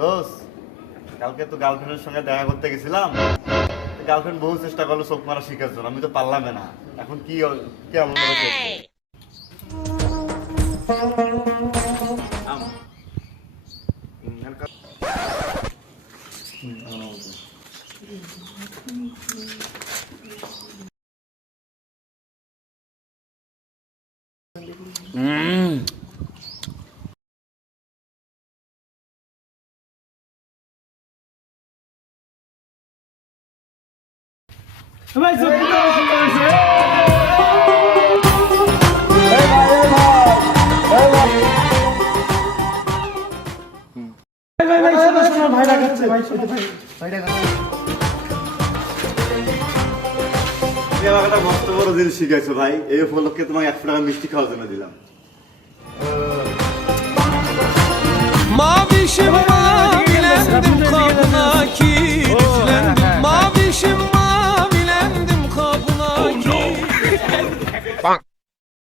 দোস্ত, কালকে তো গার্লফ্রেন্ডের সঙ্গে দেখা করতে গেছিলাম। গার্লফ্রেন্ড বহু চেষ্টা করলো চোখ মারা শিখার জন্য, আমি তো পারলাম না। এখন কি কেমন হবে? ভাই সত্যি তো সুন্দর হয়েছে। ভাই ভাই শোনো শোনো, ভাই রাখাচ্ছে, ভাই শোনো ভাই রাখাচ্ছে। তুমি আমাকে একটা মস্ত বড় জিনিস শিখাইছো ভাই। এই উপলক্ষে তোমাকে 100 টাকা মিষ্টি খাওয়ার জন্য দিলাম। Mavişim mavilendim kabına kilitlendim. Mavişim mavilendim kabına kilitlendim.